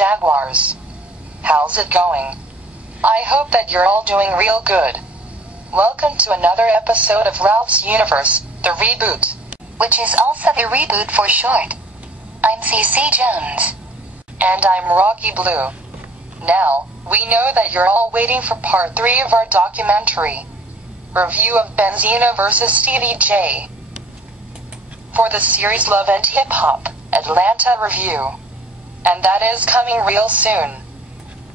Jaguars. How's it going? I hope that you're all doing real good. Welcome to another episode of Ralph's Universe, the Reboot, which is also the Reboot for short. I'm Cece Jones. And I'm Rocky Blue. Now, we know that you're all waiting for part 3 of our documentary review of Benzino vs. Stevie J for the series Love and Hip Hop Atlanta Review. And that is coming real soon.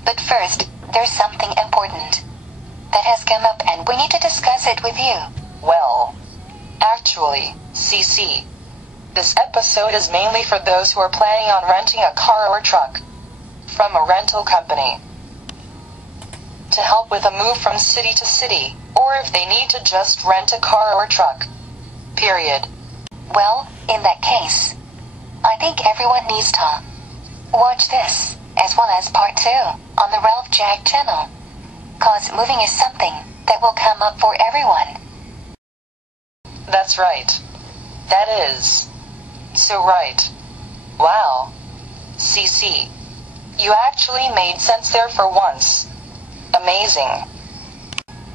But first, there's something important that has come up and we need to discuss it with you. Well, actually, Cece, this episode is mainly for those who are planning on renting a car or truck from a rental company to help with a move from city to city, or if they need to just rent a car or truck. Period. Well, in that case, I think everyone needs to watch this, as well as part 2, on the Ralph Jag channel. Cause moving is something that will come up for everyone. That's right. That is so right. Wow. Cece, you actually made sense there for once. Amazing.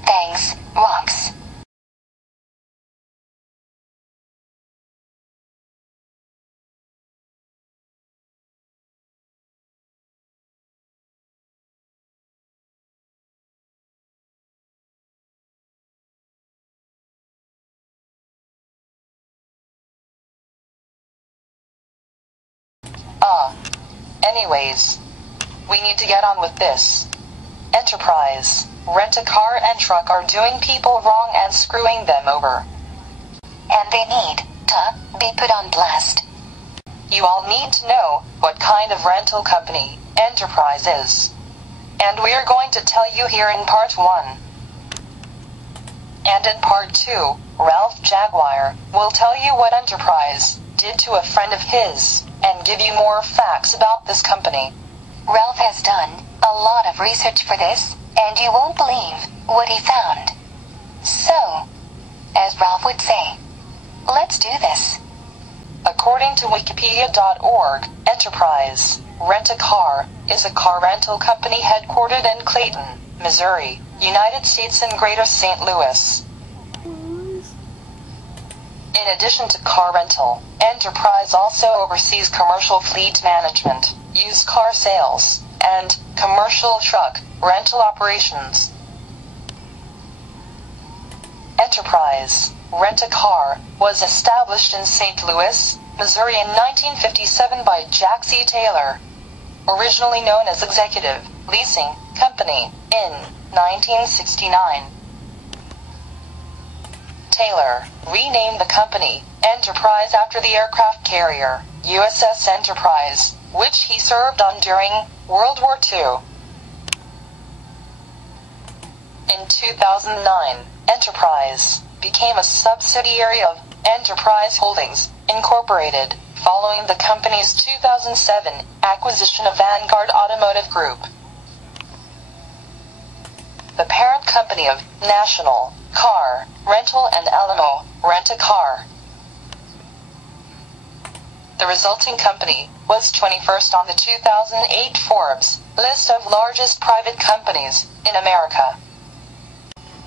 Thanks, Rocks. Anyways, we need to get on with this. Enterprise, rent-a-car and truck are doing people wrong and screwing them over. And they need to be put on blast. You all need to know what kind of rental company Enterprise is. And we are going to tell you here in part 1. And in part 2, Ralph Jaguar will tell you what Enterprise did to a friend of his and give you more facts about this company. Ralph has done a lot of research for this, and you won't believe what he found. So, as Ralph would say, let's do this. According to Wikipedia.org, Enterprise Rent-A-Car is a car rental company headquartered in Clayton, Missouri, United States and Greater St. Louis. In addition to car rental, Enterprise also oversees commercial fleet management, used car sales, and commercial truck rental operations. Enterprise Rent-A-Car was established in St. Louis, Missouri in 1957 by Jack C. Taylor, originally known as Executive Leasing Company, in 1969. Taylor renamed the company Enterprise after the aircraft carrier USS Enterprise, which he served on during World War II. In 2009, Enterprise became a subsidiary of Enterprise Holdings, Incorporated, following the company's 2007 acquisition of Vanguard Automotive Group, the parent company of National Car Rental and Alamo Rent-A-Car. The resulting company was 21st on the 2008 Forbes list of largest private companies in America.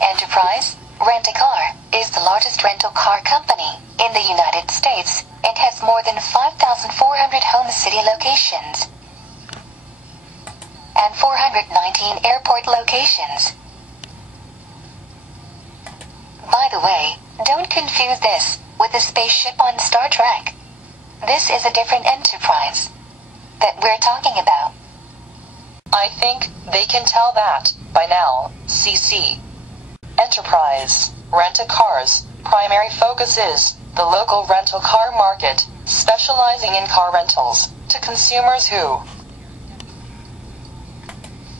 Enterprise Rent-A-Car is the largest rental car company in the United States and has more than 5,400 home city locations and 419 airport locations. By the way, don't confuse this with the spaceship on Star Trek. This is a different Enterprise that we're talking about. I think they can tell that by now, Cece. Enterprise Rent-A-Car's primary focus is the local rental car market, specializing in car rentals to consumers who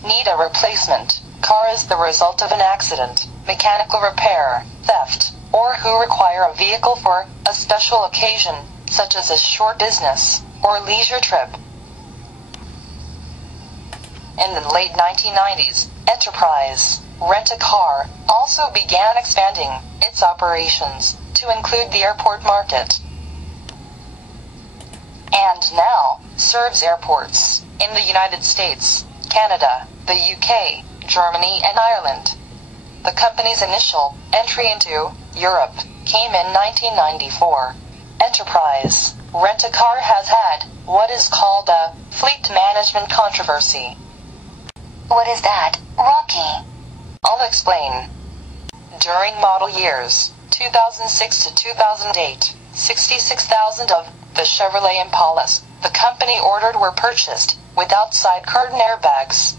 need a replacement car as the result of an accident, mechanical repair, theft, or who require a vehicle for a special occasion, such as a short business or leisure trip. In the late 1990s, Enterprise Rent-A-Car also began expanding its operations to include the airport market. and now serves airports in the United States, Canada, the UK, Germany, and Ireland. The company's initial entry into Europe came in 1994. Enterprise Rent-A-Car has had what is called a fleet management controversy. What is that, Rocky? I'll explain. During model years 2006 to 2008, 66,000 of the Chevrolet Impalas the company ordered were purchased without side curtain airbags,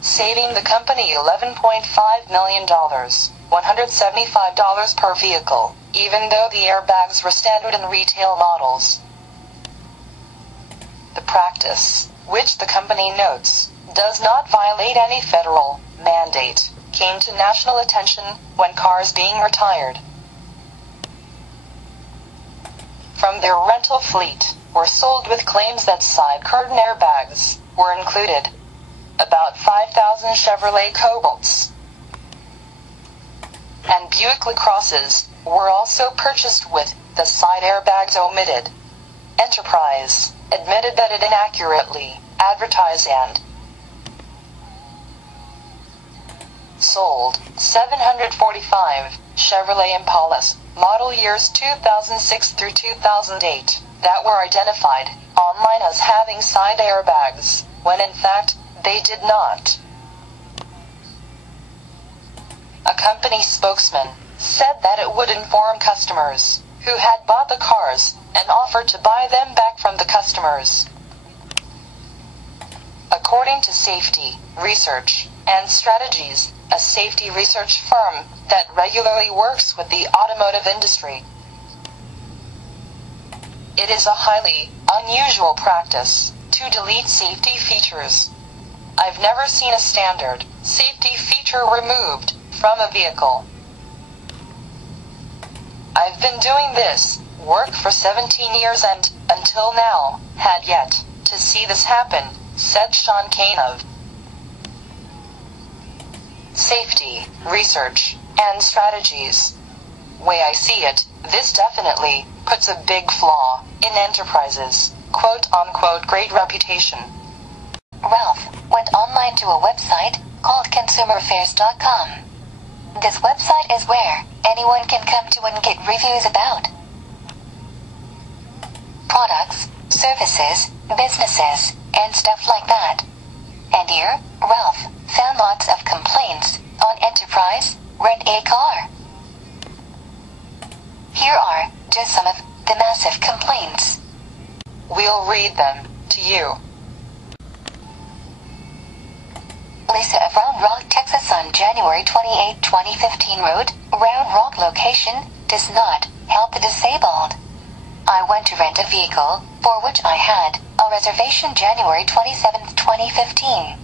saving the company $11.5 million, $175 per vehicle, even though the airbags were standard in retail models. The practice, which the company notes, does not violate any federal mandate, came to national attention when cars being retired from their rental fleet were sold with claims that side curtain airbags were included. About 5,000 Chevrolet Cobalts and Buick LaCrosses were also purchased with the side airbags omitted. Enterprise admitted that it inaccurately advertised and sold 745 Chevrolet Impalas, model years 2006 through 2008, that were identified online as having side airbags, when in fact they did not. A company spokesman said that it would inform customers who had bought the cars and offered to buy them back from the customers. According to Safety, Research, and Strategies, a safety research firm that regularly works with the automotive industry, it is a highly unusual practice to delete safety features. I've never seen a standard safety feature removed from a vehicle. I've been doing this work for 17 years and, until now, had yet to see this happen, said Sean Kane of Safety, Research, and Strategies. Way I see it, this definitely puts a big flaw in Enterprise's quote-unquote great reputation. Ralph went online to a website called consumeraffairs.com. This website is where anyone can come to and get reviews about products, services, businesses, and stuff like that. And here, Ralph found lots of complaints on Enterprise Rent-A-Car. Here are just some of the massive complaints. We'll read them to you. Lisa of Round Rock, Texas on January 28, 2015 wrote, Round Rock location does not help the disabled. I went to rent a vehicle, for which I had a reservation January 27, 2015.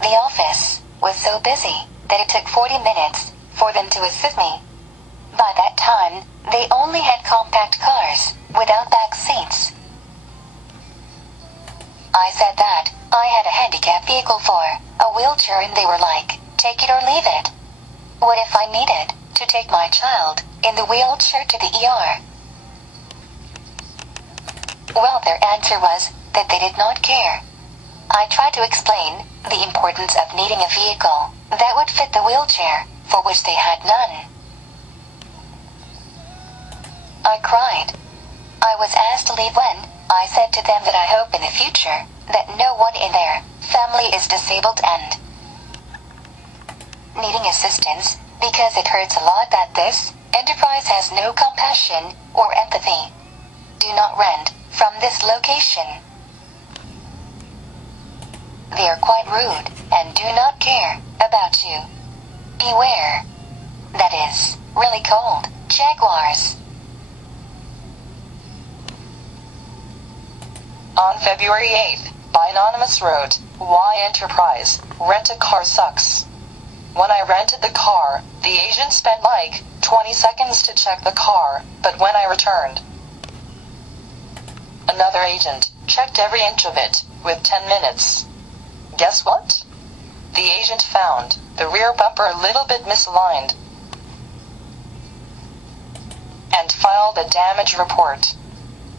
The office was so busy that it took 40 minutes for them to assist me. By that time, they only had compact cars without back seats. I said that I had a handicap vehicle for a wheelchair and they were like, take it or leave it. What if I needed to take my child in the wheelchair to the ER? Well, their answer was that they did not care. I tried to explain the importance of needing a vehicle that would fit the wheelchair, for which they had none. I cried. I was asked to leave when I said to them that I hope in the future that no one in their family is disabled and needing assistance, because it hurts a lot that this enterprise has no compassion or empathy. Do not rent from this location. They are quite rude and do not care about you. Beware. That is really cold. Jaguars. On February 8th, by Anonymous wrote, Why Enterprise Rent-A-Car sucks. When I rented the car, the agent spent like 20 seconds to check the car, but when I returned, another agent checked every inch of it with 10 minutes. Guess what? The agent found the rear bumper a little bit misaligned and filed a damage report.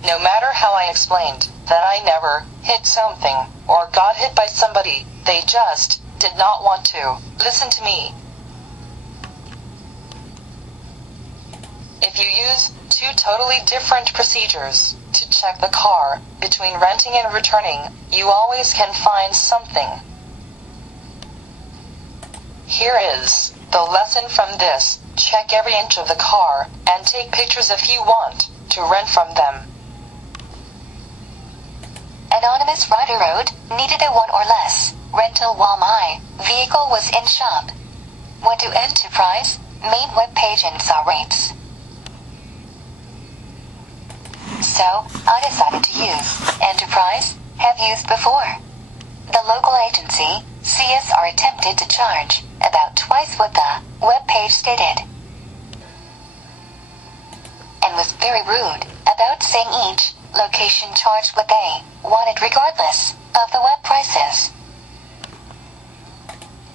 No matter how I explained that I never hit something or got hit by somebody, they just did not want to listen to me. If you use two totally different procedures to check the car between renting and returning, you always can find something. Here is the lesson from this. Check every inch of the car and take pictures if you want to rent from them. Anonymous rider wrote, needed a one or less rental while my vehicle was in shop. Went to Enterprise main webpage and saw rates. So, I decided to use Enterprise, have used before. The local agency, CSR, attempted to charge about twice what the webpage stated, and was very rude about saying each location charged what they wanted regardless of the web prices.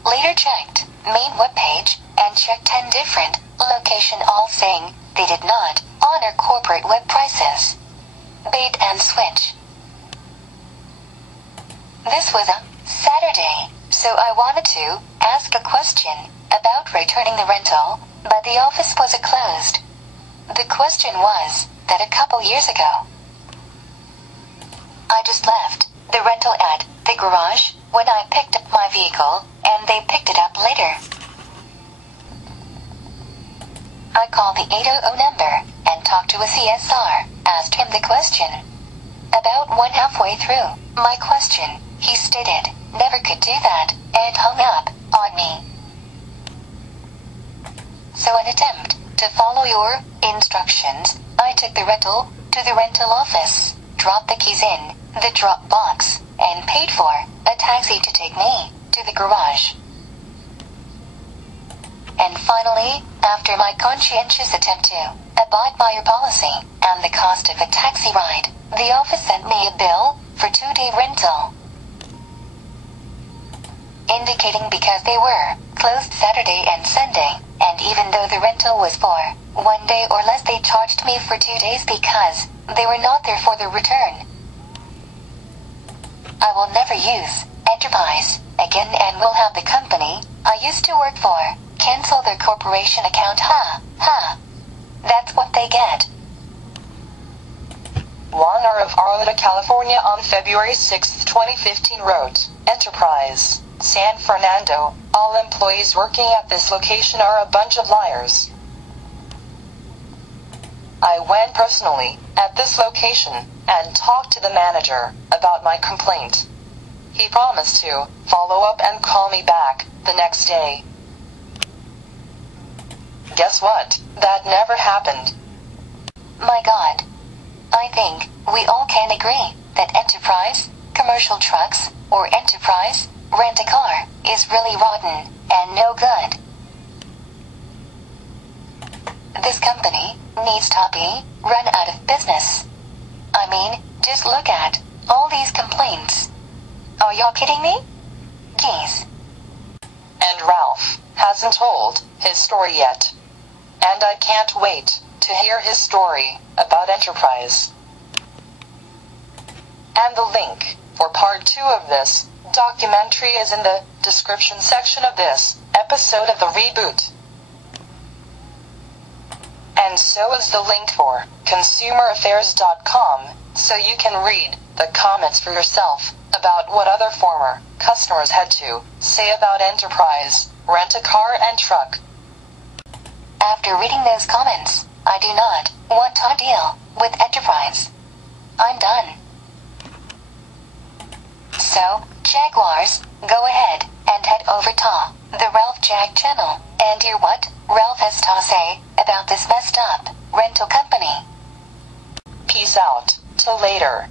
Later checked main webpage and checked 10 different locations, all saying they did not honor corporate web prices. Bait and switch. This was a Saturday, so I wanted to ask a question about returning the rental, but the office was closed. The question was that a couple years ago, I just left the rental at the garage when I picked up my vehicle, and they picked it up later. I called the 800 number and talked to a CSR, asked him the question. About one halfway through my question, he stated, never could do that, and hung up on me. So in an attempt to follow your instructions, I took the rental to the rental office, dropped the keys in the drop box, and paid for a taxi to take me to the garage. And finally, after my conscientious attempt to abide by your policy and the cost of a taxi ride, the office sent me a bill for 2-day rental, indicating because they were closed Saturday and Sunday, and even though the rental was for 1 day or less, they charged me for 2 days because they were not there for the return. I will never use Enterprise again and will have the company I used to work for cancel their corporation account. That's what they get. Warner of Arleta, California on February 6, 2015 wrote, Enterprise, San Fernando, all employees working at this location are a bunch of liars. I went personally at this location and talked to the manager about my complaint. He promised to follow up and call me back the next day. Guess what? That never happened. My God. I think we all can agree that Enterprise, commercial trucks, or Enterprise, rent-a-car, is really rotten and no good. This company needs to be run out of business. I mean, just look at all these complaints. Are y'all kidding me? Geez. And Ralph hasn't told his story yet. And I can't wait to hear his story about Enterprise. And the link for part 2 of this documentary is in the description section of this episode of the Reboot. And so is the link for consumeraffairs.com, so you can read the comments for yourself about what other former customers had to say about Enterprise, rent-a-car and truck. After reading those comments, I do not want to deal with Enterprise. I'm done. So, Jaguars, go ahead and head over to the Ralph Jag channel and hear what Ralph has to say about this messed up rental company. Peace out. Till later.